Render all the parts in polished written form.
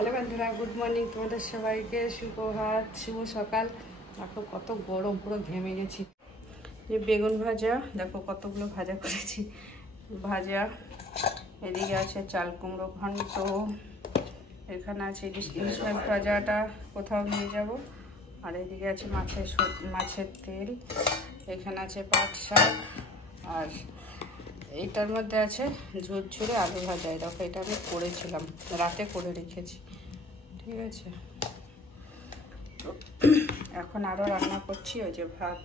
Hello বন্ধুরা, good morning তোমাদের সবাইকে। সুপ্রভাত, শুভ সকাল। দেখো কত গরম, পুরো ঘেমে গেছি। এই বেগুন ভাজা, দেখো কতগুলো ভাজা করেছি। ভাজা, এদিকে আছে চাল কুমড়ো ঘন্ট, এখানে আছে ইলিশ মাছ ভাজাটা কোথাও নিয়ে যাব, আর এদিকে আছে মাছের তেল, এখানে আছে পাট শাক, আর এইটার মধ্যে আছে ঝুরঝুরে আলু ভাজা। দেখো এটা আমি করেছিলাম, রাতে করে রেখেছি, ঠিক আছে। তো এখন আরও রান্না করছি। ওই যে ভাত,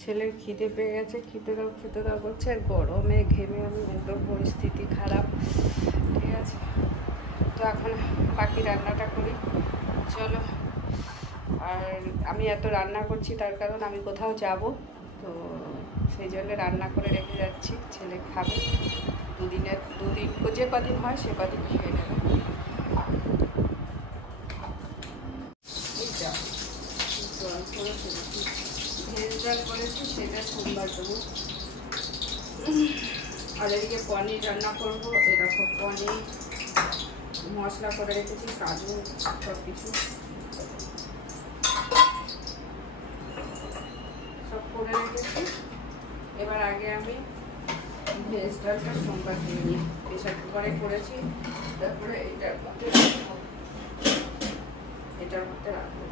ছেলের খিদে পেয়ে গেছে, খেতে দাও করছে, আর গরমে ঘেমে আমি একদম পরিস্থিতি খারাপ, ঠিক আছে। তো এখন বাকি রান্নাটা করি, চলো। আর আমি এত রান্না করছি তার কারণ আমি কোথাও যাব, তো সেই জন্য রান্না করে রেখে যাচ্ছি। ছেলে খাবে, দুদিন যে কদিন হয় সে কদিন খেয়ে নেবে। ভেজ ডাল করেছি, সেটা সোমবার দেবো। আর এদিকে পনির রান্না করবো। এরকম পনির মশলা করে রেখেছি, কাজু সব কিছু সব করে রেখেছি। এবার আগে আমি ভেজ ডালটা সোমবার দিয়ে নিই, প্রেশার কুকারে করেছি। তারপরে এটার মধ্যে রাখবো,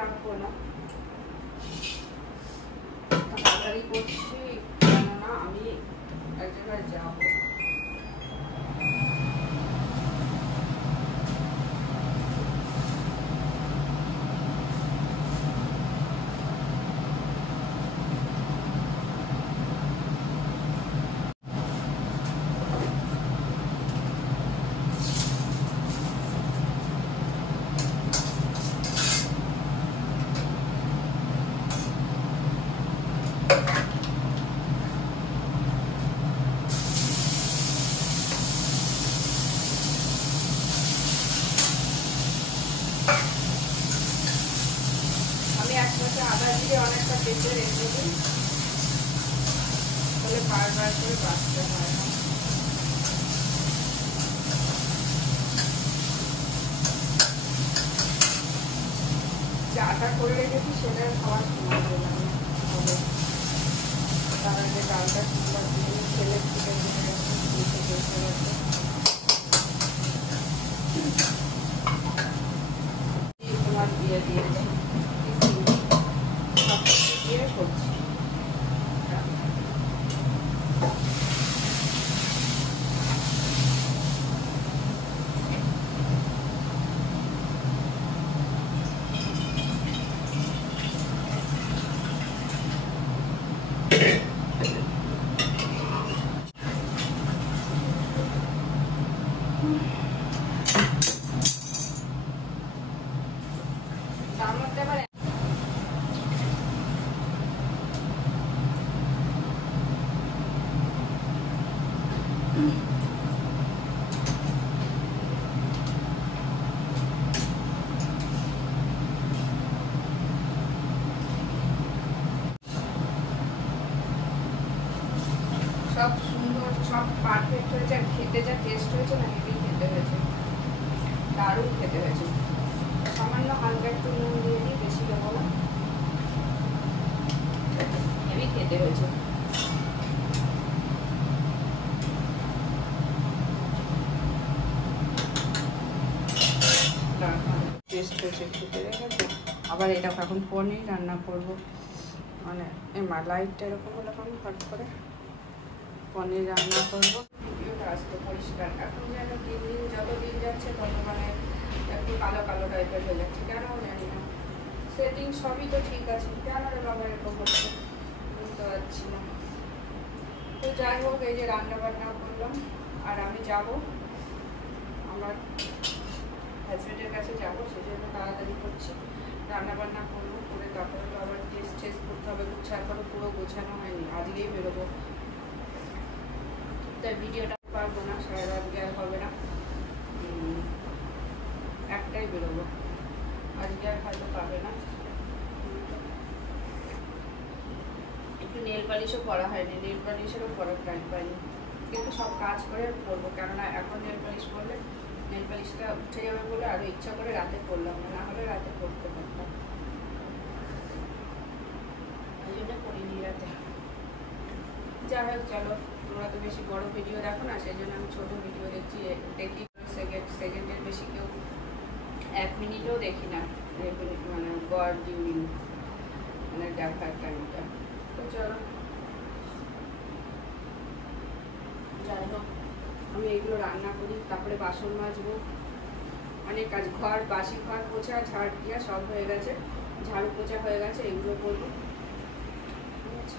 রাখবো না, তাড়াতাড়ি করছি, কেননা আমি এক জায়গায় যাবো। আদা দিয়ে অনেকটা বেঁচে রেখে দিই, তাহলে বারবার করে বাঁচতে হয় না। চাটা করে রেখেছি, সেটা খাওয়ার সময় হবে, তার আগে ডালটা সুন্দর দিয়ে ছেলে ফুটে ফুটে গেছে, বসে গেছে। তোমার দিয়ে দিয়েছি, দিয়ে করছি। তার মধ্যে আবার সব সুন্দর, সব পারফেক্ট হয়েছে। আর খেতে যা টেস্ট হয়েছে না, হেভি খেতে হয়েছে, দারুণ খেতে হয়েছে। সামান্য হালকা একটু নুন দিয়ে দিই, বেশি দেবো না, হেভি খেতে হয়েছে। টেস্ট হয়েছে, খেতে গেছে। আবার এটা এখন পনির রান্না করবো, মানে লাইটটা এরকম হলে এখন হট করে পনির রান্না করবো। ভিডিওটা আসতে পরিষ্কার, এখন যেন যত দিন যাচ্ছে তত মানে একটু কালো কালো টাইপের হয়ে যাচ্ছে, কেন জানি না। সেটিং সবই তো ঠিক আছে, কেন রে বাবা এরকম হচ্ছে বুঝতে পারছি না। তো যাই হোক, এই যে রান্না বান্না করলাম, আর আমি যাব আমার হাজবেন্ডের কাছে যাবো, সেই জন্য তাড়াতাড়ি করছি। রান্না বান্না করবো, করে তারপরে তো আবার টেস্ট করতে হবে, এখনো পুরো গোছানো হয়নি, আজকেই বেরোবো। তাই ভিডিওটা পারবো না, সারা রাত আর হবে না, একটাই বেরোবো, আজকে আর হয়তো পাবে না। একটু নেল পালিশও পরা হয়নি, নেল পালিশেরও পরার টাইম পাইনি। কিন্তু সব কাজ করে পরবো, কেননা এখন নেল পালিশ করলে নেল পালিশটা উঠে যাবে বলে আরও ইচ্ছা করে রাতে পরলাম, না হলে রাতে পরতে পারতাম, ওই জন্য পরিনি রাতে। যাই হোক চলো, তোমরা তো বেশি বড় ভিডিও দেখো না, সেই জন্য আমি ছোটো ভিডিও দেখি। সেকেন্ডের বেশি কেউ 1 মিনিটও দেখি না, মানে গড ডিউরিং মানে দেখার টাইমটা। তো চলো, যাই হোক আমি এগুলো রান্না করি, তারপরে বাসন মাজবো, অনেক কাজ, ঘর বাসি ঘর পোছা ঝাড় দিয়া সব হয়ে গেছে, ঝাড়ু পোছা হয়ে গেছে, এগুলো করবো, ঠিক আছে।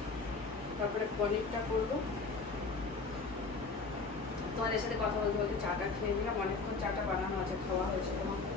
তারপরে পনিরটা করবো। তোমাদের সাথে কথা বলতে বলতে চাটা খেয়ে দিলাম, অনেকক্ষণ চাটা বানানো আছে, খাওয়া হয়েছে তোমাকে।